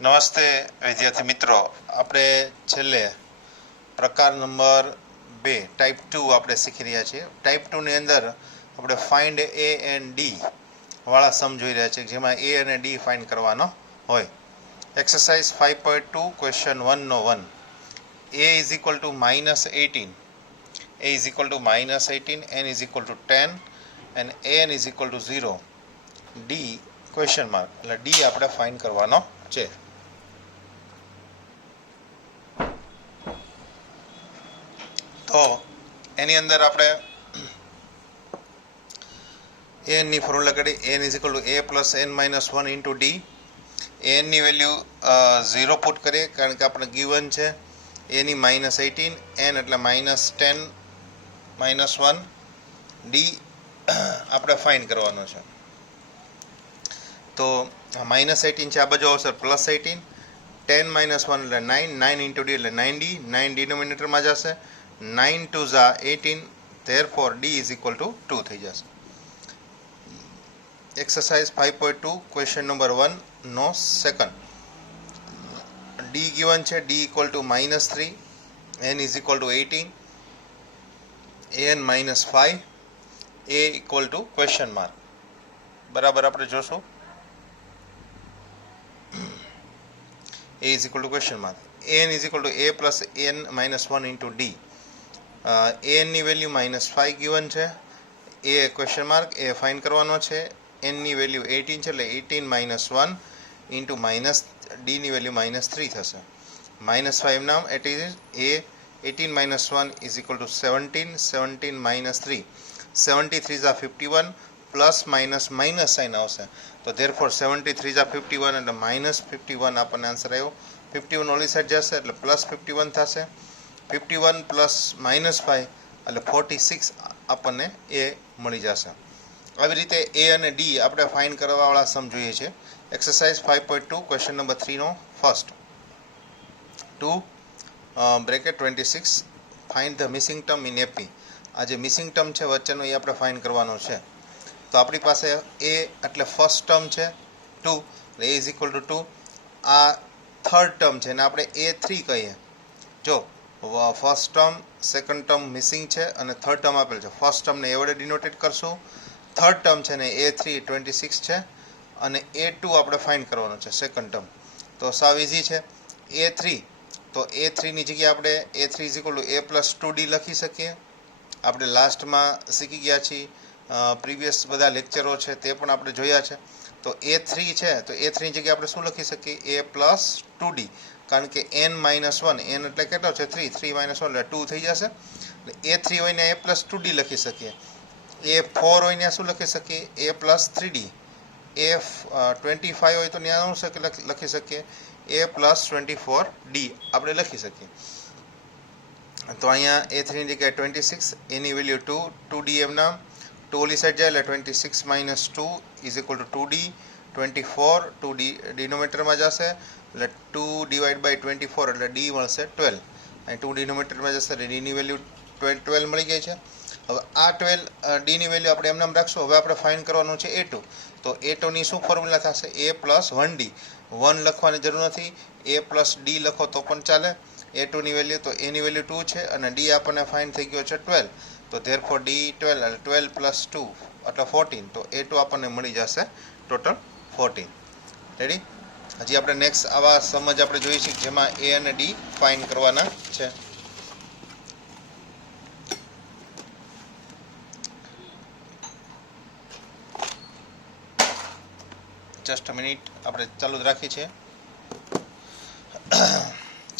નમસ્તે વિદ્યાર્થી મિત્રો, આપણે છેલ્લે પ્રકાર નંબર 2 ટાઈપ 2 આપણે શીખી રહ્યા છીએ. ટાઈપ 2 ની અંદર આપણે ફાઇન્ડ એ એન્ડ ડી વાળા સમ જોઈ રહ્યા છીએ, જેમાં એ અને ડી ફાઇન્ડ કરવાનો હોય. એક્સરસાઇઝ 5.2 ક્વેશ્ચન 1 નો 1. a is equal to -18, a is equal to -18, n is equal to 10 and an is equal to 0. d question mark, એટલે ડી આપણે ફાઇન્ડ કરવાનો છે. તો એની અંદર આપણે એન ની ફોર્મ્યુલા કાઢી. N is equal to A plus N minus 1 into D. N ની વેલ્યુ 0 પુટ કરીએ, કારણ કે આપણે ગિવન છે એની -18, એન એટલે -10 -1, ડી આપણે ફાઇન્ડ કરવાનો છે. તો -18 છે, આ બાજુ આવશે +18, 10 - 1 એટલે 9, 9 ઇન્ટુ ડી એટલે 9d, 9 ડિનોમિનેટરમાં જશે, 9 2 Jha 18, therefore d is equal to 2 થઈ જશે. એક્સરસાઇઝ 5.2 ક્વેશ્ચન નંબર 1 નો સેકન્ડ. ડી ગિવન છે, D equal to -3, n is equal two 18, an -5, a equal to question mark. બરાબર આપણે જોશું. a is equal to question mark. an is equal to a plus n minus 1 into d. an ની value -5 given છે, a question mark, A find કરવાનો છે. n ની value 18 છે, એટલે 18 - 1 ઇન્ટુ d ની વેલ્યુ -3 થશે. -5 નામ, it is a 18 - 1 is equal to 17, 17 - 3, 73 Jha 51, plus minus minus sign આવશે. તો therefore 73 ઝા 51 એટલે -51 આપણને આન્સર આવ્યો. 51 ઓલી સાઈડ જશે એટલે +51 થશે. 51 પ્લસ -5 એટલે 46 આપણને એ મળી જશે. આવી રીતે એ અને ડી આપણે ફાઇન્ડ કરવાવાળા સમ જોઈએ છે. એક્સરસાઇઝ 5.2 ક્વેશ્ચન નંબર 3 નો first. 2 bracket 26 find the missing term in AP. આ જે મિસિંગ ટર્મ છે વચ્ચેનો, એ આપણે ફાઇન્ડ કરવાનો છે. તો આપણી પાસે એ એટલે ફર્સ્ટ ટર્મ છે 2, એટલે એ ઇઝ ઇક્વલ ટુ 2. આ થર્ડ ટર્મ છે, એને આપણે A3 કહીએ. જો first term, second term missing છે અને થર્ડ ટર્મ આપેલ છે. ફર્સ્ટ ટર્મને એ વડે ડિનોટેટ કરશું, થર્ડ ટર્મ છે ને A3 26 છે, અને A2 આપણે ફાઇન્ડ કરવાનો છે, સેકન્ડ ટર્મ. તો સાવ ઇઝી છે. A3, તો A3 ની જગ્યાએ આપણે A3 is equal two A plus 2D લખી શકીએ. આપણે લાસ્ટમાં શીખી ગયા છીએ, પ્રીવિયસ બધા લેક્ચરો છે તે પણ આપણે જોયા છે. તો A3 છે, તો A3 ની જગ્યાએ આપણે શું લખી શકીએ? A પ્લસ 2D, કારણ કે n -1, n એટલે કેટલો છે? 3, 3 - 1 એટલે 2 થઈ જશે. એટલે A3 હોય ને A પ્લસ 2D લખી શકીએ. A4 હોય ને શું લખી શકીએ? A plus 3D. A25 હોય તો ત્યાં શું લખી શકીએ? A પ્લસ 24D આપણે લખી શકીએ. તો અહીંયા A3 ની જગ્યાએ 26, એની વેલ્યુ 2, 2D એમ નામ, 2 ઓલી સાઈડ જાય એટલે 26 - 2 is equal two 2D. 24 2D ડિનોમિનેટરમાં જશે એટલે 2 ડિવાઈડ બાય 24 એટલે D મળશે 12. અહીં 2 ડિનોમિનેટરમાં જશે એટલે D ની વેલ્યુ 12 મળી ગઈ છે. હવે આ 12 D ની વેલ્યુ આપણે એમ નામ રાખશું. હવે આપણે ફાઇન્ડ કરવાનું છે A2. તો A2 ની શું ફોર્મ્યુલા થશે? A plus 1D. 1 લખવાની જરૂર નથી, A પ્લસ D લખો તો પણ ચાલે. A2 ની વેલ્યુ, તો એની વેલ્યુ 2 છે અને D આપણને ફાઇન્ડ થઈ ગયો છે 12. તો therefore D 12 એટલે 12 પ્લસ 2 એટલે 14. તો A2 આપણને મળી જશે ટોટલ 14. રેડી? હજી આપણે નેક્સ્ટ આવા સમજ આપણે જોઈ છીએ જેમાં A અને D ફાઇન્ડ કરવાના છે. જસ્ટ મિનિટ, આપણે ચાલુ જ રાખી છે.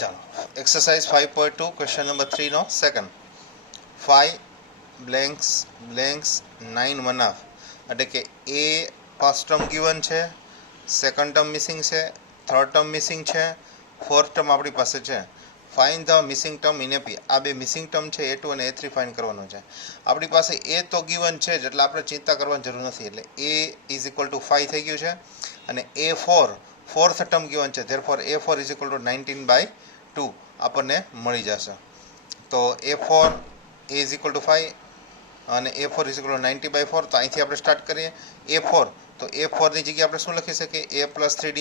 ચાલો, એક્સરસાઇઝ 5.2 ક્વેશ્ચન નંબર 3 નો સેકન્ડ. 5 બ્લેન્ક્સ બ્લેન્ક્સ 9 1/2, એટલે કે એ ફર્સ્ટ ટર્મ ગિવન છે, સેકન્ડ ટર્મ મિસિંગ છે, થર્ડ ટર્મ મિસિંગ છે, ફોર્થ ટર્મ આપણી પાસે છે. Find the missing term in AP. આ બે મિસિંગ ટર્મ છે, A2 અને A3 ફાઇન્ડ કરવાનું છે. આપણી પાસે એ તો ગિવન છે જ, એટલે આપણે ચિંતા કરવાની જરૂર નથી. એટલે A ઇઝ ઇક્વલ ટુ 5 થઈ ગયું છે, અને A4 ફોર્થ ટર્મ ગિવન છે, therefore A4 is equal two 19/2 આપણને મળી જશે. તો A4 ઇઝ ઇક્વલ ટુ 5 અને A4 ઇઝ ઇક્વલ ટુ 90/4. તો અહીંથી આપણે સ્ટાર્ટ કરીએ. A4, તો A4 ની જગ્યાએ આપણે શું લખી શકીએ? A plus 3D.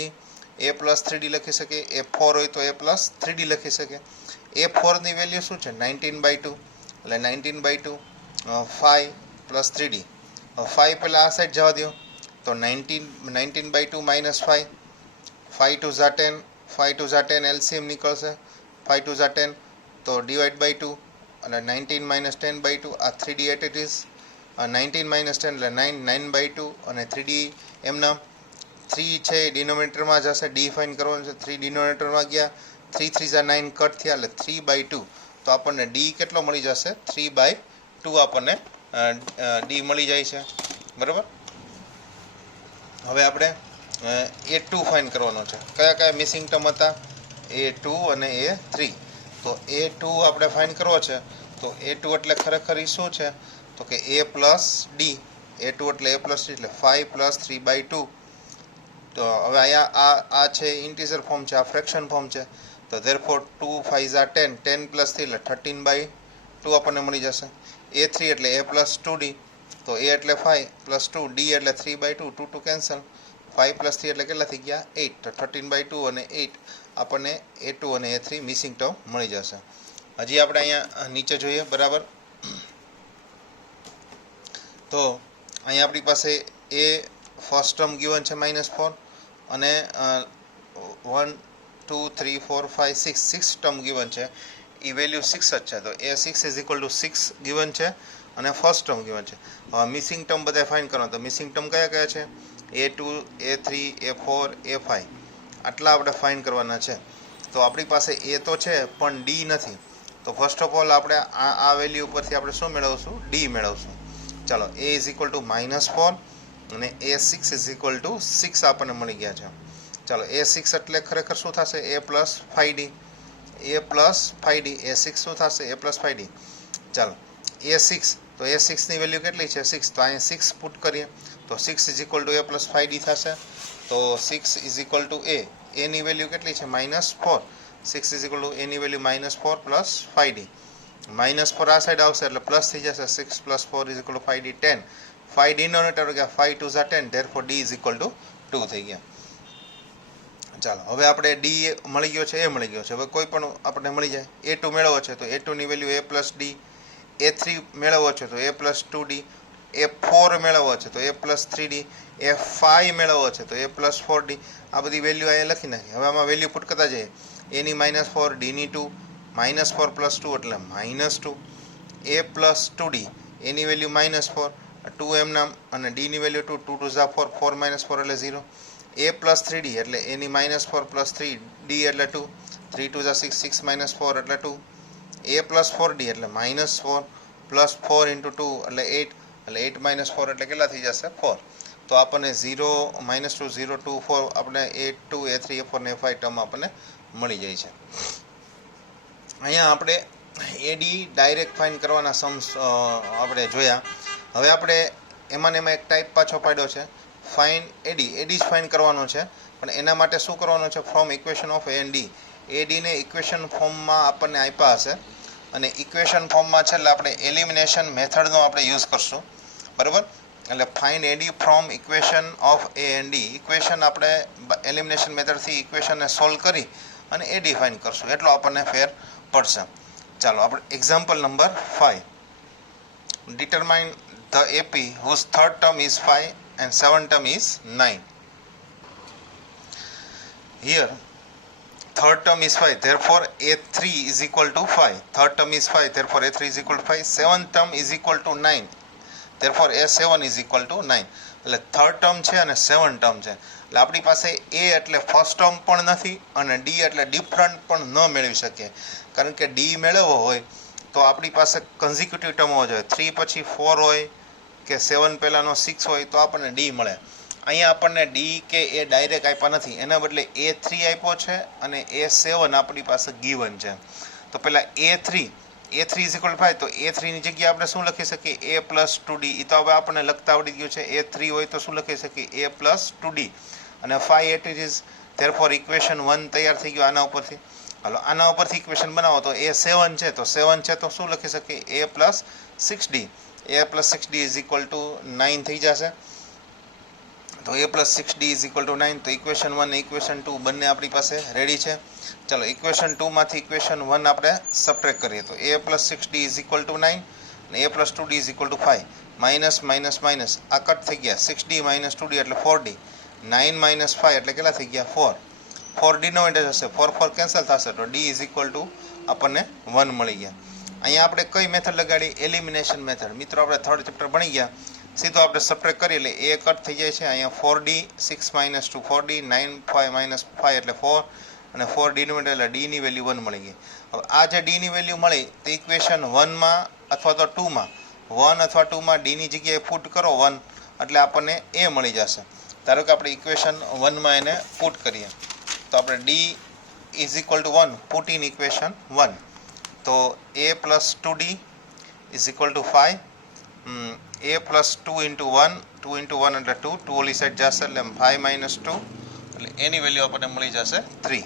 a plus 3d લખી શકીએ, a4 હોય તો a પ્લસ 3d લખી શકીએ. a4 ની વેલ્યુ શું છે 19/2 એટલે 19/2 5 પ્લસ 3d. 5 પહેલાં આ સાઈડ જવા દો તો 19/2 માઇનસ 5, 5 2 ઝા 10, 5 2 ઝા 10 એલસીએમ નીકળશે, 5 2 ઝા 10 તો ડિવાઈડ બાય 2 અને 19 માઇનસ 10/2 આ 3d at it is. 19 minus 10 એટલે 9, 9/2 અને 3d એમના 3 છે એ ડિનોમિનેટરમાં જશે, ડી ફાઇન કરવાનું છે. 3 ડિનોમિનેટરમાં ગયા, 3 3 ઝા 9 કટ થયા એટલે 3/2 તો આપણને ડી કેટલો મળી જશે 3/2 આપણને ડી મળી જાય છે. બરાબર. હવે આપણે a2 ફાઇન કરવાનો છે. કયા કયા મિસિંગ ટર્મ હતા a2 અને a3. તો a2 આપણે ફાઇન કરવો છે તો a2 એટલે ખરેખર એ શું છે તો કે a પ્લસ ડી. a2 એટલે a પ્લસ ડી એટલે 5 પ્લસ 3/2. તો હવે અહીંયા આ છે ઇન્ટીજર ફોર્મ છે, આ ફ્રેક્શન ફોર્મ છે. તો ધેરફોર 2 5 ઝા 10, 10 પ્લસ 3 એટલે 13/2 આપણને મળી જશે. a3 એટલે a પ્લસ 2d. તો a એટલે 5 પ્લસ 2, d એટલે 3/2, 2 2 કેન્સલ. 5 પ્લસ 3 એટલે કેટલા થઈ ગયા 8. તો 13/2 અને 8 આપણને a2 અને a3 મિસિંગ ટર્મ મળી જશે. હજી આપણે અહીંયા નીચે જોઈએ. બરાબર. તો અહીંયા આપણી પાસે a ફર્સ્ટ ટર્મ ગિવન છે -4 અને 1 2 3 4 5 6 ટર્મ ગિવન છે, એ વેલ્યુ 6 જ છે. તો a6 is equal two 6 given છે અને ફર્સ્ટ ટર્મ ગિવન છે. હવે મિસિંગ ટર્મ બધા ફાઇન કરવાના. તો મિસિંગ ટર્મ કયા કયા છે a2 a3 a4 a5 આટલા આપણે ફાઇન કરવાના છે. તો આપણી પાસે a તો છે પણ d નથી. તો ફર્સ્ટ ઓફ ઓલ આપણે આ વેલ્યુ ઉપરથી આપણે શું મેળવશું d મેળવશું. ચાલો a ઇઝ ઇક્વલ ટુ -4 અને a6 ઇઝ ઇક્વલ ટુ 6 આપણને મળી ગયા છે. ચાલો a6 એટલે ખરેખર શું થશે a plus 5d. a plus 5d a6 શું થશે a પ્લસ 5d. ચાલો a6 તો a6 ની વેલ્યુ કેટલી છે 6. તો અહીંયા 6 પુટ કરીએ તો 6 is equal two a plus 5d થશે. તો 6 ઇઝ ઇક્વલ ટુ a ની વેલ્યુ કેટલી છે -4. 6 ઇઝ ઇક્વલ ટુ a ની વેલ્યુ -4 પ્લસ 5d. -4 આ સાઈડ આવશે એટલે પ્લસ થઈ જશે. 6 plus 4 is equal two 5d 10. 5 denominator ગયા 5 2 Jha 10, therefore d is equal two 2 થઈ ગયા. ચાલો હવે આપણે ડી મળી ગયો છે, એ મળી ગયો છે. હવે કોઈ પણ આપણને મળી જાય. a2 મેળવવો છે તો a2 ની value a plus D. a3 મેળવવો છે તો a પ્લસ 2d. a4 મેળવવો છે તો a પ્લસ 3d. a5 મેળવવો છે તો a પ્લસ 4d. આ બધી વેલ્યુ અહીંયા લખી નાખી. હવે આમાં વેલ્યુ પુટ કરતા જઈએ. a ની -4, d ની 2, -4 પ્લસ 2 એટલે -2. a plus 2d any value -4, 2 એમ નામ અને d ની વેલ્યુ 2, 2 2 ઝા 4, 4 -4 એટલે 0. a પ્લસ 3d એટલે એની -4 પ્લસ 3, d એટલે 2, 3 2 ઝા 6, 6 -4 એટલે 2. a પ્લસ 4d એટલે -4 પ્લસ 4 ઇન્ટુ 2 એટલે 8, એટલે 8 -4 એટલે કેટલા થઈ જશે 4. તો આપણને 0 -2 0 2 4 આપણે a2 a3 a4 ને a5 ટર્મ આપણને મળી જાય છે. અહીંયા આપણે ad ડાયરેક્ટ ફાઇન કરવાના સમ્સ આપણે જોયા. હવે આપણે એમાં એક ટાઈપ પાછો પાડ્યો છે ફાઇન ad જ ફાઇન કરવાનો છે. પણ એના માટે શું કરવાનું છે from equation of a and d. ad ને ઇક્વેશન ફોર્મમાં આપણને આપ્યા હશે અને ઇક્વેશન ફોર્મમાં છે એટલે આપણે એલિમિનેશન મેથડનો આપણે યુઝ કરશું. બરાબર. એટલે fine ad from equation of a and d. Equation આપણે એલિમિનેશન મેથડથી ઇક્વેશનને સોલ્વ કરી અને ad ફાઇન કરશું એટલો આપણને ફેર પડશે. ચાલો આપણે example number 5. Determine the AP whose third term is 5 and seventh term is 9. Here third term is 5, therefore A3 is equal to 5. Third term is 5, therefore A3 is equal to 5. Seventh term is equal to 9, therefore A7 is equal to 9. એટલે third term છે અને સેવન term છે. એટલે આપણી પાસે એ એટલે first term પણ નથી અને ડી એટલે ડિફરન્ટ પણ ન મેળવી શકીએ. કારણ કે ડી મેળવવો હોય તો આપણી પાસે કન્ઝિક્યુટિવ ટર્મ હોવો જોઈએ. 3 પછી 4 હોય કે 7 પહેલાંનો 6 હોય તો આપણને ડી મળે. અહીંયા આપણને ડી કે એ ડાયરેક્ટ આપ્યા નથી, એના બદલે A3 આપ્યો છે અને A7 આપણી પાસે ગીવન છે. તો પહેલાં A3 ઇઝ ઇક્વલ 5, તો A3 ની જગ્યાએ આપણે શું લખી શકીએ A પ્લસ 2D. એ તો હવે આપણને લખતા આવડી ગયું છે. A3 હોય તો શું લખી શકીએ A પ્લસ 2D અને 5 it is, therefore ઇક્વેશન 1 તૈયાર થઈ ગયું આના ઉપરથી. હાલો આના ઉપરથી ઇક્વેશન બનાવો તો A7 છે તો 7 છે તો શું લખી શકીએ A plus 6D. A plus 6D is equal two 9 થઈ જશે. તો a plus 6d is equal two 9. તો ઇક્વેશન 1 અને ઇક્વેશન 2 બંને આપણી પાસે રેડી છે. ચાલો ઇક્વેશન 2 માંથી ઇક્વેશન 1 આપણે સબટ્રેક્ટ કરીએ. તો a plus 6d is equal two 9 અને a plus 2d is equal two 5. Minus minus minus આ કટ થઈ ગયા. 6d માઇનસ 2d એટલે 4d. 9 માઇનસ 5 એટલે કેટલા થઈ ગયા? 4. 4 ડિનોમિનેટર હશે, 4 4 કેન્સલ થશે, તો d ઇઝ ઇક્વલ ટુ આપણને 1 મળી ગયા. અહીંયા આપણે કઈ મેથડ લગાડી? Elimination method. મિત્રો આપણે થર્ડ ચેપ્ટર ભણી ગયા, સીધો આપણે સબટ્રેક્ટ કરીએ એટલે a કટ થઈ જાય છે. અહીંયા 4d, 6 માઇનસ 2 4d, 9 5 માઇનસ 5 એટલે 4 અને 4 ડિનોમિનેટર એટલે d ની વેલ્યુ 1 મળી ગઈ. હવે આ જે d ની વેલ્યુ મળી તે ઇક્વેશન 1 માં અથવા તો 2 માં 1 અથવા 2 માં d ની જગ્યાએ પુટ કરો 1 એટલે આપણને a મળી જશે. ધારો કે આપણે ઇક્વેશન 1 માં એને પુટ કરીએ તો આપણે d is equal two 1 put in equation 1. તો a plus 2d is equal two 5. a plus 2 into 1, 2 into 1 એટલે 2, 2 ઓલી સાઈડ જશે એટલે 5 માઇનસ 2 એટલે એની વેલ્યુ આપણને મળી જશે 3.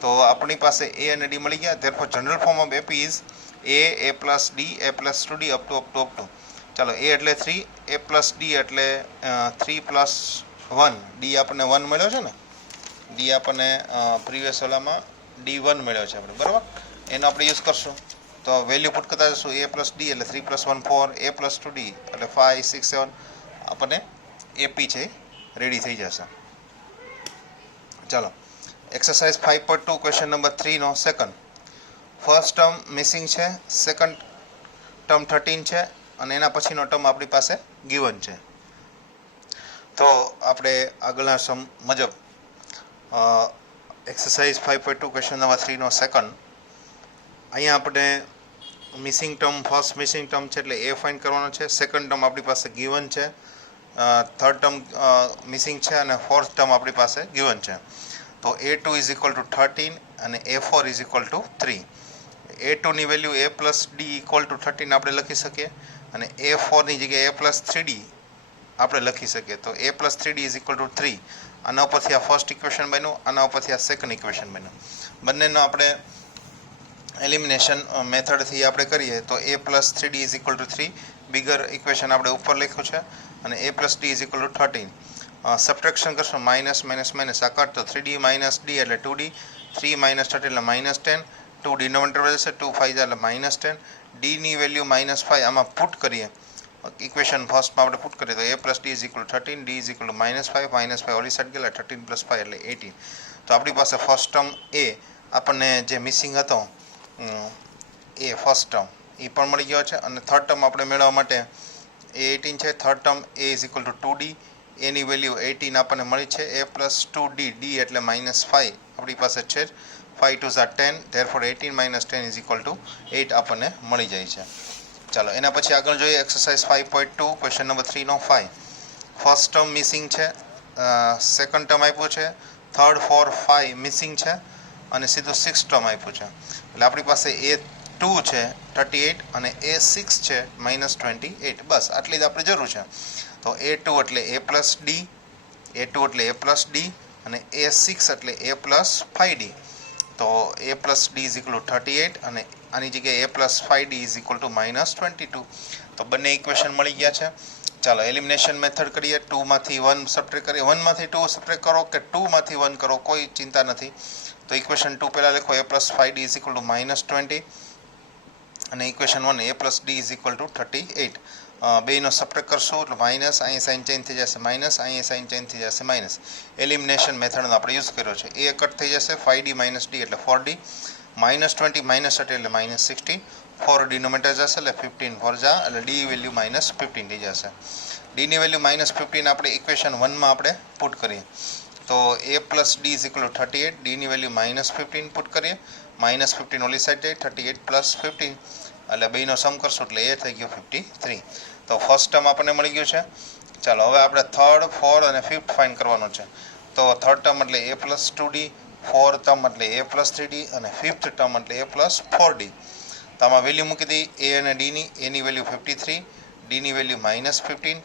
તો આપણી પાસે a અને d મળી ગયા. Therefore general form of AP is a plus d, a plus 2d up to. ચાલો a એટલે 3, a પ્લસ d એટલે 3 પ્લસ 1, d આપણને 1 મળ્યો છે ને, d આપણને પ્રીવિયસ ઓલામાં d1 મળ્યો છે આપણે, બરાબર. એનો આપણે યુઝ કરશું. તો વેલ્યુ પુટ કરતા જશું. a પ્લસ d એટલે 3 પ્લસ 1 4, a પ્લસ 2d એટલે 5 6 7 આપણને AP છે રેડી થઈ જશે. ચાલો એક્સરસાઇઝ 5.2 ક્વેશ્ચન નંબર 3 નો સેકન્ડ. ફર્સ્ટ ટર્મ મિસિંગ છે, સેકન્ડ ટર્મ 13 છે અને એના પછીનો ટર્મ આપણી પાસે ગિવન છે. તો આપણે આગળના સમ મુજબ એક્સરસાઇઝ 5.2 ક્વેશ્ચન નંબર 3 નો સેકન્ડ. અહીંયા આપણે missing term, first missing term છે એટલે એ ફાઇન્ડ કરવાનો છે. સેકન્ડ ટર્મ આપણી પાસે ગિવન છે, થર્ડ ટર્મ મિસિંગ છે અને ફોર્થ ટર્મ આપણી પાસે ગિવન છે. તો a2 ઇઝ ઇક્વલ ટુ 13 અને a4 is equal two 3. a2 ની value a plus d equal to 13 આપણે લખી શકીએ અને a4 ની જગ્યાએ a પ્લસ 3d આપણે લખી શકીએ. તો a plus 3d is equal two 3. આના ઉપરથી આ ફર્સ્ટ ઇક્વેશન બન્યું, આના ઉપરથી આ સેકન્ડ ઇક્વેશન બન્યું. બંનેનો આપણે એલિમિનેશન મેથડથી આપણે કરીએ તો a plus 3d is equal two 3. Bigger equation આપણે ઉપર લખ્યું છે અને a plus d is equal two 13. Subtraction કરશું, માઇનસ માઇનસ માઇનસ આ કાઢ તો 3d માઇનસ d એટલે 2d, 3 માઇનસ 13 એટલે માઇનસ 10, 2 ડિનોમિનેટર જશે, 2 5 એટલે માઇનસ 10. d ની વેલ્યુ માઇનસ 5 આમાં પુટ કરીએ, ઇક્વેશન ફર્સ્ટમાં આપણે પુટ કરીએ તો a plus d is equal two 13, d is equal two -5 ઓલી સાઈડ ગયેલા 13 પ્લસ 5 એટલે 18. તો આપણી પાસે ફર્સ્ટ ટર્મ a આપણને જે મિસિંગ હતો એ ફર્સ્ટ ટર્મ એ પણ મળી ગયો છે અને થર્ડ ટર્મ આપણે મેળવવા માટે a 18 છે. Third term a is equal two 2d, any value 18 આપણને મળી છે. a પ્લસ 2d, d એટલે -5 આપણી પાસે છે. 5 2 are 10, therefore 18 minus 10 is equal to 8 આપણને મળી જાય છે. ચાલો એના પછી આગળ જોઈએ એક્સરસાઇઝ 5.2 ક્વેશ્ચન નંબર 3 નો 5. ફર્સ્ટ ટર્મ મિસિંગ છે, સેકન્ડ ટર્મ આપ્યું છે, થર્ડ 4 5 મિસિંગ છે અને સીધું 6 ટર્મ આપ્યું છે. એટલે આપણી પાસે a2 છે 38 અને a6 છે -28. બસ આટલી જ આપણે જરૂર છે. તો a2 એટલે a પ્લસ d, a2 એટલે a પ્લસ d અને a6 એટલે a પ્લસ 5d. તો a plus d is equal two 38 અને આની જગ્યાએ a plus 5d is equal two -22. તો બંને ઇક્વેશન મળી ગયા છે. ચાલો એલિમિનેશન મેથડ કરીએ. 2 માંથી 1 સબટ્રેક્ટ કરીએ. 1 માંથી 2 સબટ્રેક્ટ કરો કે 2 માંથી 1 કરો, કોઈ ચિંતા નથી. તો ઇક્વેશન 2 પહેલાં લખો, a plus 5d is equal two -20 અને equation 1 a plus d is equal two 38. બેનો સબટ્રેક્ટ કરશું એટલે માઇનસ, અહીં સાઇન ચેન્જ થઈ જશે માઇનસ, અહીં સાઇન ચેન્જ થઈ જશે માઇનસ. એલિમિનેશન મેથડનો આપણે યુઝ કર્યો છે. a કટ થઈ જશે, 5d માઇનસ d એટલે 4d, -20 માઇનસ 30 એટલે -16, 4 ડિનોમિનેટર જશે એટલે 15 4 જા એટલે d વેલ્યુ -15 થઈ જશે. d ની વેલ્યુ -15 આપણે ઇક્વેશન 1 માં આપણે પુટ કરીએ તો a plus d is equal two 38, d ની વેલ્યુ -15 પુટ કરીએ, -15 ઓલી સાઈડ જાય, 38 પ્લસ 15 એટલે બેનો સમ કરશું એટલે એ થઈ ગયો 53. તો ફર્સ્ટ ટર્મ આપણને મળી ગયું છે. ચાલો હવે આપણે થર્ડ, ફોર્થ અને ફિફ્થ ફાઇન્ડ કરવાનું છે. તો થર્ડ ટર્મ એટલે a plus 2d, fourth term એટલે a પ્લસ 3d અને ફિફ્થ ટર્મ એટલે a પ્લસ 4d. તો આમાં વેલ્યુ મૂકી દઈ a અને d ની. a ની વેલ્યુ 53, d ની વેલ્યુ -15,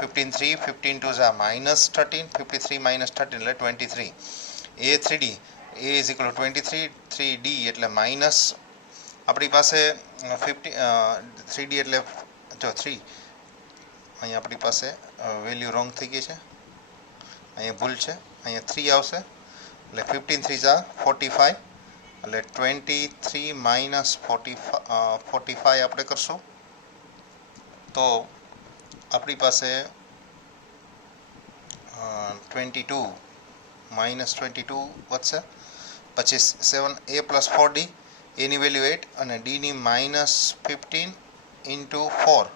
15 3, 15 2 ઝા -13, 53 -13 એટલે 23. a 3d, a is equal two 23, 3d એટલે માઇનસ આપણી પાસે 3d એટલે જો 3 અહીં આપણી પાસે વેલ્યુ રોંગ થઈ ગઈ છે. અહીંયા ભૂલ છે, અહીંયા 3 આવશે એટલે 15 3 જા 45 એટલે 23 માઇનસ 45 આપણે કરશું તો આપણી પાસે 22 માઇનસ 22 વધશે. પછી 7a પ્લસ 4d, એની વેલ્યુ 8 અને ડીની માઇનસ 15 ઇન્ટુ 4.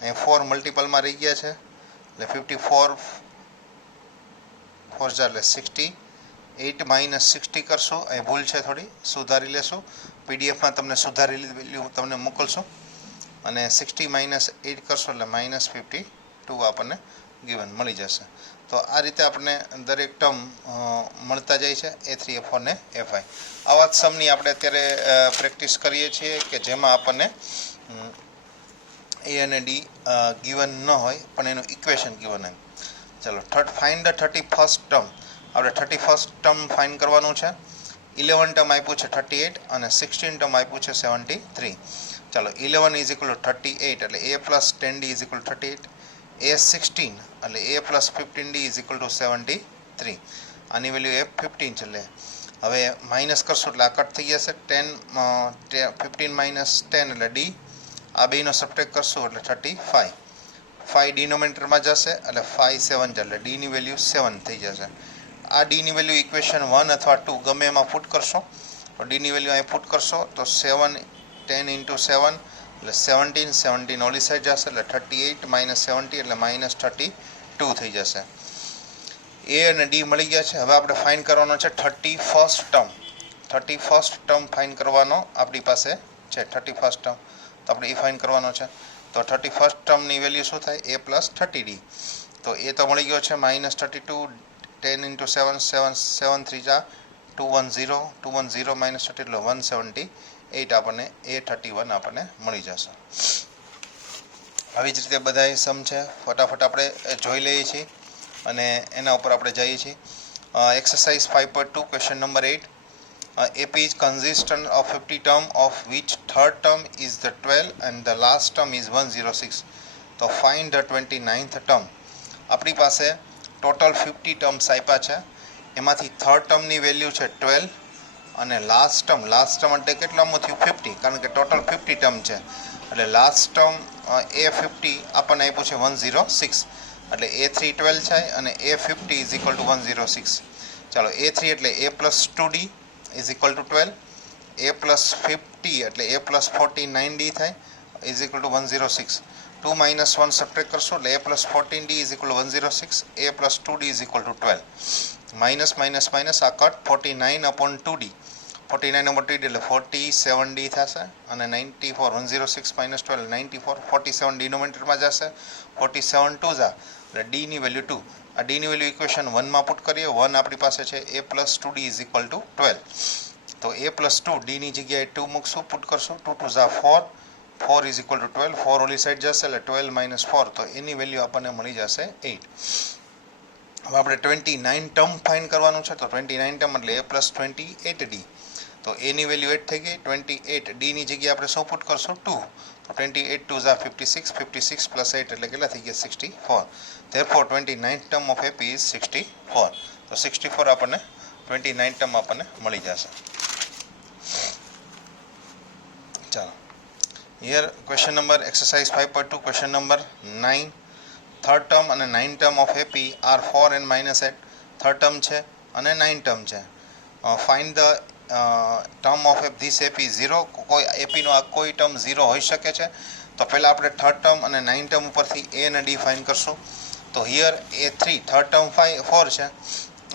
અહીંયા 4 મલ્ટિપલમાં રહી ગયા છે એટલે 54 4 એટલે 60. 8 માઇનસ 60 કરશું, અહીં ભૂલ છે થોડી, સુધારી લેશું. પીડીએફમાં તમને સુધારેલી વેલ્યુ તમને મોકલશું. અને 60 માઇનસ 8 કરશો એટલે માઇનસ 52 આપણને ગિવન મળી જશે. તો આ રીતે આપણને દરેક ટર્મ મળતા જાય છે A3 A4 ને A5. આવા જ સમની આપણે અત્યારે પ્રેક્ટિસ કરીએ છીએ કે જેમાં આપણને A અને D ગિવન ન હોય પણ એનું ઇક્વેશન ગિવન હોય. ચલો ફાઇન્ડ ધ 31st ટર્મ. આપણે 31st ટર્મ ફાઇન્ડ કરવાનું છે. 11 ટર્મ આપ્યું છે 38 અને 16 ટર્મ આપ્યું છે 73. ચાલો 11 ઇઝ ઇક્વલ ટુ 38 એટલે a plus 10d is equal two 38. A16 એટલે a plus 15d is equal two 73. આની વેલ્યુ A15 છે. એટલે હવે માઇનસ કરશું એટલે આ કટ થઈ જશે. 15 માઇનસ 10 એટલે d. આ બેનો સબટ્રેક્ટ કરશું એટલે 35. 5 ડિનોમિનેટરમાં જશે એટલે 5 7 છે એટલે d ની વેલ્યુ 7 થઈ જશે. આ d ની વેલ્યુ ઇક્વેશન 1 અથવા 2 ગમે એમાં પુટ કરશો તો d ની વેલ્યુ અહીં પુટ કરશો તો 7 10 ઇન્ટુ 7 એટલે 17. 17 ઓલી સાઈડ જશે એટલે 38 માઇનસ 70 એટલે માઇનસ 32 થઈ જશે. એ અને ડી મળી ગયા છે. હવે આપણે ફાઇન્ડ કરવાનો છે 31st term. 31st term find કરવાનો આપણી પાસે છે. 31st ટર્મ તો આપણે એ ફાઇન્ડ કરવાનો છે. તો 31st ટર્મની વેલ્યુ શું થાય? a plus 30d. તો એ તો મળી ગયો છે માઇનસ 32. 10 ઇન્ટુ 7 7 3 જા 210. 210 માઇનસ 30 એટલે 178 આપણને A31 આપણને મળી જશે. આવી જ રીતે બધા સમ છે ફટાફટ આપણે જોઈ લઈએ છીએ અને એના ઉપર આપણે જઈએ છીએ. Exercise 5.2 question number 8. AP is consistent of 50 term of which third term is the 12 and the last term is 106. તો find the 29th term. આપણી પાસે ટોટલ 50 ટર્મ્સ આપ્યા છે. એમાંથી થર્ડ ટર્મની વેલ્યુ છે 12 અને લાસ્ટ ટર્મ એટલે કેટલામું થયું? 50, કારણ કે ટોટલ 50 ટર્મ છે એટલે લાસ્ટ ટર્મ A50 આપણને આપ્યું છે 106 એટલે A3 12 છે અને A50 ઇઝ ઇક્વલ ટુ 106. ચાલો A3 એટલે A plus 2D is equal to 12. A plus 50 એટલે A પ્લસ 49D થાય is equal to 106. 2 minus 1 subtract કરશો એટલે A plus 14D is equal to 106. A plus 2D is equal to 12. Minus minus minus આ cut 49 upon 2D. 49 upon 2D એટલે 47D થશે અને 94 106 minus 12 94. 47 ડિનોમિનેટરમાં જશે. 47 2 જા એટલે D ની વેલ્યુ 2. આ D ની વેલ્યુ ઇક્વેશન 1 માં પુટ કરીએ. 1 આપણી પાસે છે. A plus 2D is equal to 12. તો A પ્લસ 2 D ની જગ્યાએ 2 મૂકશું, પુટ કરશું. 2 2 ઝા 4. 4 is equal to 12. 4 ઓલી સાઈડ જશે એટલે 12 માઇનસ 4 તો એની વેલ્યુ આપણને મળી જશે 8. હવે આપણે 29 ટર્મ ફાઇન્ડ કરવાનું છે. તો 29 ટર્મ એટલે A પ્લસ 28D. તો એની વેલ્યુ 8 થઈ ગઈ. 28 D ની જગ્યાએ આપણે શું પુટ કરશું? 2. તો 28 2 ઝા 56. 56 પ્લસ 8 એટલે કેટલા થઈ ગયા? 64. Therefore 29th term of AP is 64. તો 64 આપણને 29 ટર્મ આપણને મળી જશે. ચાલો here question number exercise 5.2 question number 9. Third term અને 9 term of AP are 4 and -8. Third term છે અને 9 ટર્મ છે. Find the term of this AP 0. કોઈ એપીનો આ કોઈ ટર્મ 0 હોઈ શકે છે. તો પહેલાં આપણે થર્ડ ટર્મ અને 9 ટર્મ ઉપરથી A અને D ફાઇન્ડ કરશું. તો હિયર A3 થર્ડ ટર્મ 4 છે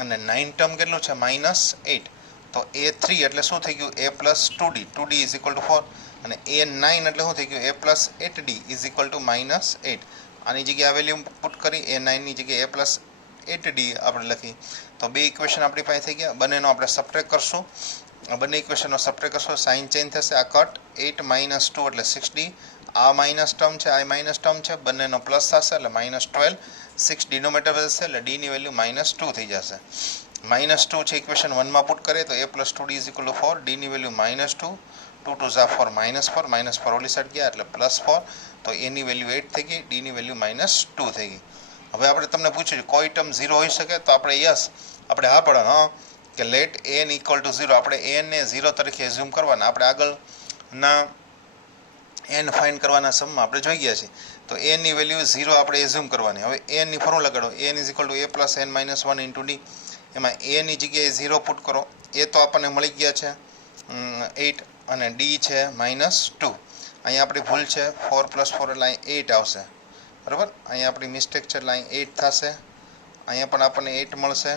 અને 9 ટર્મ કેટલું છે? -8. તો A3 એટલે શું થઈ ગયું? A plus 2D. 2D is equal two 4 અને A9 એટલે શું થઈ ગયું? A plus 8D is equal two -8. આની જગ્યાએ વેલ્યુ પુટ કરી. A9 ની જગ્યાએ A પ્લસ 8D આપણે લખી. તો બે ઇક્વેશન આપણી પાસે થઈ ગયા. બંનેનો આપણે સબટ્રેક્ટ કરશું. બંને ઇક્વેશનનો સબટ્રેક્ટ કરશો. સાઇન ચેન્જ થશે. આ કટ 8 માઇનસ 2 એટલે 6D. આ માઇનસ ટર્મ છે, આ માઇનસ ટર્મ છે, બંનેનો પ્લસ થશે એટલે -12. 6 ડિનોમિનેટર જશે એટલે D ની વેલ્યુ -2 થઈ જશે. -2 છે ઇક્વેશન 1 માં પુટ કરીએ તો A plus 2D is equal two 4. D ની વેલ્યુ -2. 2 2 ઝા 4 -4 -4 ઓલી સાઈડ ગયા એટલે +4. તો એની વેલ્યુ 8 થઈ ગઈ. D ની વેલ્યુ -2 થઈ ગઈ. હવે આપણે તમને પૂછ્યું કોઈ ટર્મ 0 હોઈ શકે, તો આપણે યસ આપણે હા પડે હા કે લેટ એન ઇક્વલ ટુ 0. આપણે એનને 0 તરીકે એઝ્યુમ કરવાના. આપણે આગળના એન ફાઇન્ડ કરવાના સમમાં આપણે જોઈ ગયા છીએ. તો એનની વેલ્યુ 0 આપણે એઝ્યુમ કરવાની. હવે એનની ફોર્મ્યુલા કાઢો. N is equal to A plus N minus 1 into D. એમાં એની જગ્યાએ 0 પુટ કરો. એ તો આપણને મળી ગયા છે 8 અને ડી છે -2. અહીંયા આપણી ભૂલ છે 4 + 4 એટલે અહીં 8 આવશે. બરાબર, અહીંયા આપણી મિસ્ટેક છે એટલે અહીં 8 થશે. અહીંયા પણ આપણને 8 મળશે.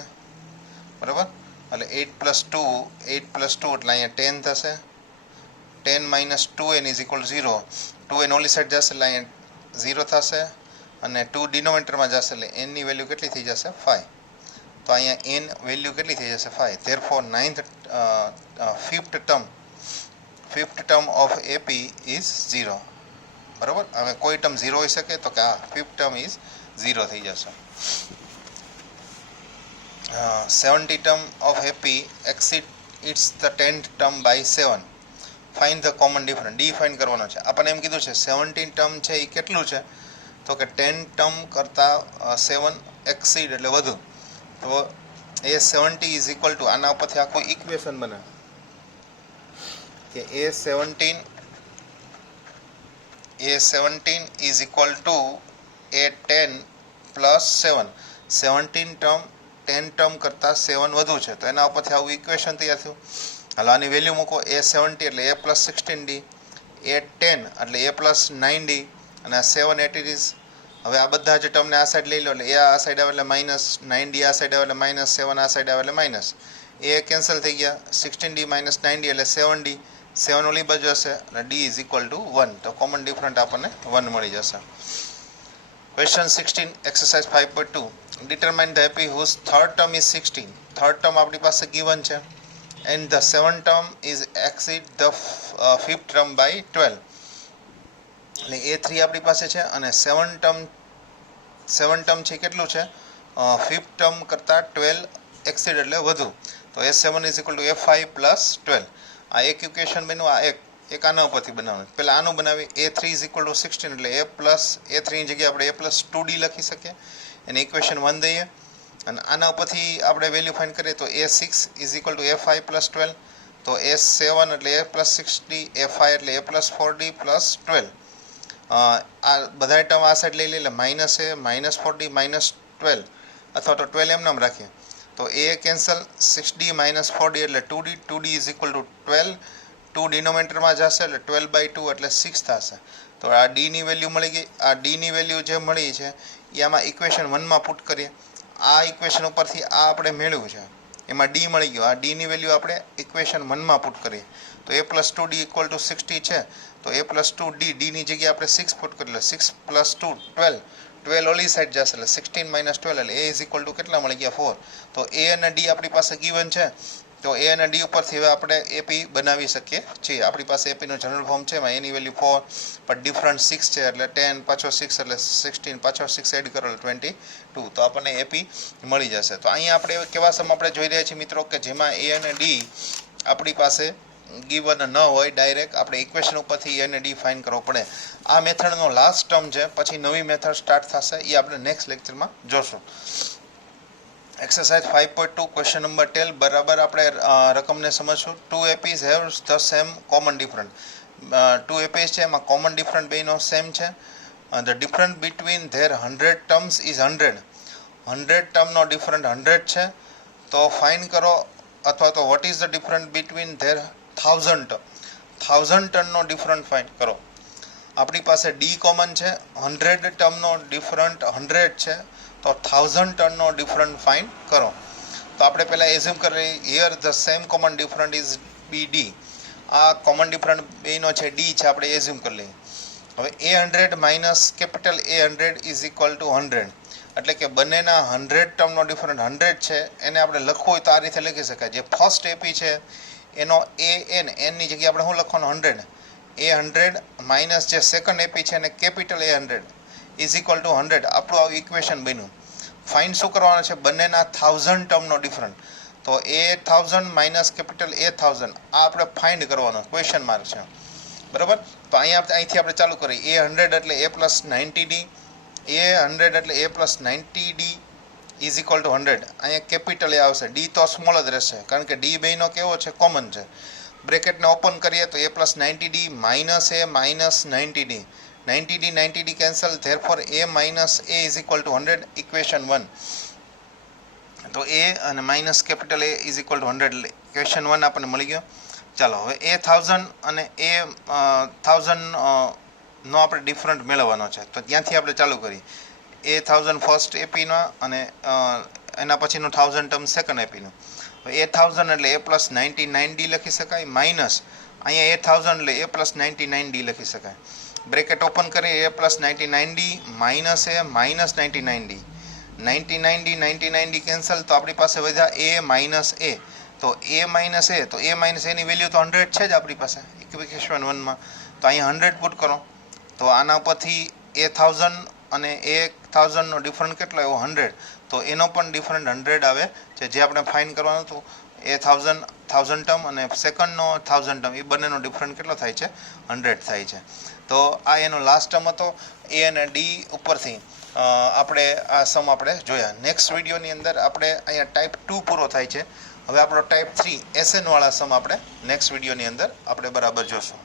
બરાબર, એટલે 8 + 2 એટલે અહીંયા 10 થશે. 10 - 2n = 0. 2n ઓલી સાઈડ જશે એટલે અહીંયા 0 થશે અને 2 ડિનોમિનેટરમાં જશે એટલે એનની વેલ્યુ કેટલી થઈ જશે 5. તો અહીંયા એન વેલ્યુ કેટલી થઈ જશે 5. Therefore fifth term of AP is 0. બરાબર, હવે કોઈ ટર્મ 0 હોઈ શકે તો કે આ ફિફ્થ ટર્મ ઇઝ 0 થઈ જશે. 70 term of AP exceed its the 10th term by 7. Find the common difference. D find કરવાનો છે. આપણને એમ કીધું છે 17 ટર્મ છે એ કેટલું છે, તો કે 10 ટર્મ કરતાં 7 એક્સીડ એટલે વધુ. તો એ 70 ઇઝ ઇક્વલ ટુ, આના ઉપરથી આખું ઇક્વેશન બને કે A17 is equal two A10 + 7. 17 term 10 term કરતાં 7 વધુ છે, તો એના ઉપરથી આવું ઇક્વેશન તૈયાર થયું. હાલો આની વેલ્યુ મૂકો. A70 એટલે A + 16D, A10 એટલે A + 9D અને 7 8 ઇઝ. હવે આ બધા જ ટર્મને આ સાઈડ લઈ લો એટલે એ આ સાઈડ આવે એટલે માઇનસ, 9D આ સાઈડ આવે એટલે માઇનસ, 7 આ સાઈડ આવે એટલે માઇનસ. એ કેન્સલ થઈ ગયા. 16D - 9D એટલે 7D. 7 ઓલી બાજુ હશે એટલે D ઇઝ ઇક્વલ ટુ 1. તો કોમન ડિફરન્ટ આપણને 1 મળી જશે. Question 16 exercise 5.2. Determine the AP whose third term is 16. Third term આપણી પાસે ગિવન છે and the 7th term is exceed the 5th term by 12. એટલે A3 આપણી પાસે છે અને 7 ટર્મ છે કેટલું છે 5th ટર્મ કરતાં 12 એક્સીડ એટલે વધુ. તો A7 is equal two A5 + 12. આ એક ઇક્વેશન બન્યું. આ એક આના ઉપરથી બનાવવાનું. પહેલાં આનું બનાવી. A3 ઇઝ ઇક્વલ ટુ 16 એટલે A3 ની જગ્યાએ આપણે A + 2D લખી શકીએ. એને ઇક્વેશન 1 દઈએ અને આના ઉપરથી આપણે વેલ્યુ ફાઇન્ડ કરીએ તો A6 is equal two A5 + 12. તો A7 એટલે A + 6D, A5 એટલે A + 4D + 12. આ બધા ટર્મ આ સાઈડ લઈ લે એટલે -A -4D -12 અથવા તો 12 એમ નામ રાખીએ તો A કેન્સલ. 6D - 4D એટલે 2D. 2D is equal to 12. 2 ડિનોમિનેટરમાં જશે એટલે 12/2 એટલે 6 થશે. તો આ D ની વેલ્યુ મળી ગઈ. આ D ની વેલ્યુ જે મળી છે એ આમાં ઇક્વેશન 1 માં પુટ કરીએ. આ ઇક્વેશન ઉપરથી આ આપણે મેળવ્યું છે એમાં D મળી ગયો. આ D ની વેલ્યુ આપણે ઇક્વેશન 1 માં પુટ કરીએ તો A + 2D = 60 છે. તો A + 2D, D ની જગ્યાએ આપણે 6 પુટ કરી લે. 6 + 2 12. 12 ઓલી સાઈડ જશે એટલે 16 - 12 એટલે A ઇઝ ઇક્વલ ટુ કેટલા મળી ગયા 4. તો A અને D આપણી પાસે ગિવન છે. તો A અને D ઉપરથી હવે આપણે એપી બનાવી શકીએ છીએ. આપણી પાસે એપીનું જનરલ ફોર્મ છે. એમાં એની વેલ્યુ 4 પણ ડિફરન્ટ 6 છે એટલે 10 પાછો 6 એટલે 16 પાછો 6 એડ કરો એટલે 22. તો આપણને એપી મળી જશે. તો અહીંયા આપણે કેવા સમ આપણે જોઈ રહ્યા છીએ મિત્રો કે જેમાં A અને D આપણી પાસે ગિવન ન હોય, ડાયરેક્ટ આપણે ઇક્વેશન ઉપરથી A અને D ફાઇન્ડ કરવો પડે. આ મેથડનો લાસ્ટ ટર્મ છે. પછી નવી મેથડ સ્ટાર્ટ થશે એ આપણે નેક્સ્ટ લેક્ચરમાં જોશું. એક્સરસાઇઝ 5.2 ક્વેશ્ચન નંબર 12 બરાબર આપણે રકમને સમજશું. 2 APs have the same common different. 2 APs છે એમાં કોમન ડિફરન્ટ બેનો સેમ છે. The different between their 100 terms is 100. 100 ટર્મનો ડિફરન્ટ 100 છે. તો ફાઇન્ડ કરો અથવા તો what is the different between their 1000 term. 1000 ટર્મનો ડિફરન્ટ ફાઇન્ડ કરો. આપણી પાસે ડી કોમન છે. 100 ટર્મનો ડિફરન્ટ 100 છે. તો 1000 ટર્મનો ડિફરન્ટ ફાઇન્ડ કરો. તો આપણે પહેલાં એઝ્યુમ કરીએ here the same common different is BD. આ કોમન ડિફરન્ટ બેનો છે D છે આપણે એઝ્યુમ કરી લઈએ. હવે A100 minus capital A100 is equal two 100. એટલે કે બંનેના 100 ટર્મનો ડિફરન્ટ 100 છે. એને આપણે લખવું હોય તો આ રીતે લખી શકાય. જે ફર્સ્ટ એપી છે એનો એનની જગ્યાએ આપણે શું લખવાનું 100. A100 માઇનસ જે સેકન્ડ એપી છે એને capital A100 is equal two 100. આપણું આવું ઇક્વેશન બન્યું. ફાઇન્ડ શું કરવાનું છે? બંનેના 1000 ટર્મનો ડિફરન્ટ. તો A1000 માઇનસ કેપિટલ A1000 આ આપણે ફાઇન્ડ કરવાનો ક્વેશ્ચન માર્ક છે. બરાબર. તો અહીંયાથી આપણે ચાલુ કરીએ. A100 એટલે A + 90D એ 100 એટલે a plus 90d is equal two 100. અહીંયા કેપિટલ એ આવશે, ડી તો સ્મોલ જ રહેશે કારણ કે ડી બેનો કેવો છે, કોમન છે. બ્રેકેટને ઓપન કરીએ તો a plus 90d minus a minus 90d, 90d cancel, therefore a minus a is equal two 100. Equation 1. તો a અને minus capital a is equal two 100 એટલે ઇક્વેશન 1 આપણને મળી ગયો. ચાલો હવે a 1000 અને a 1000 નો આપણે ડિફરન્ટ મેળવવાનો છે, તો ત્યાંથી આપણે ચાલુ કરીએ. a 1000 ફર્સ્ટ એપીનો અને એના પછીનું 1000 ટર્મ સેકન્ડ એપીનો. a 1000 એટલે a પ્લસ 99d લખી શકાય, માઇનસ અહીંયા a 1000 એટલે a પ્લસ 99d લખી શકાય. બ્રેકેટ ઓપન કરીએ, a plus 99d minus a minus 99d, 99d cancel, તો આપણી પાસે વધ્યા a માઇનસ a. તો a માઇનસ a, તો a માઇનસ a ની વેલ્યુ તો 100 છે જ આપણી પાસે ઇક્વેશન 1 માં, તો અહીંયા 100 પુટ કરો. તો આના પરથી a 1000 અને a 1000 નો ડિફરન્ટ કેટલો આવ્યો, 100. તો એનો પણ ડિફરન્ટ 100 આવે છે, જે આપણે ફાઇન્ડ કરવાનું હતું. a 1000 ટર્મ અને સેકન્ડનો 1000 ટર્મ, એ બંનેનો ડિફરન્ટ કેટલો થાય છે, 100 થાય છે. તો આ એનો લાસ્ટ ટર્મ હતો. a અને d ઉપરથી આપણે આ સમ આપણે જોયા. નેક્સ્ટ વિડીયોની અંદર આપણે અહીંયા ટાઈપ 2 પૂરો થાય છે. હવે આપણો ટાઈપ 3 SN વાળા સમ આપણે નેક્સ્ટ વિડીયોની અંદર આપણે બરાબર જોશું.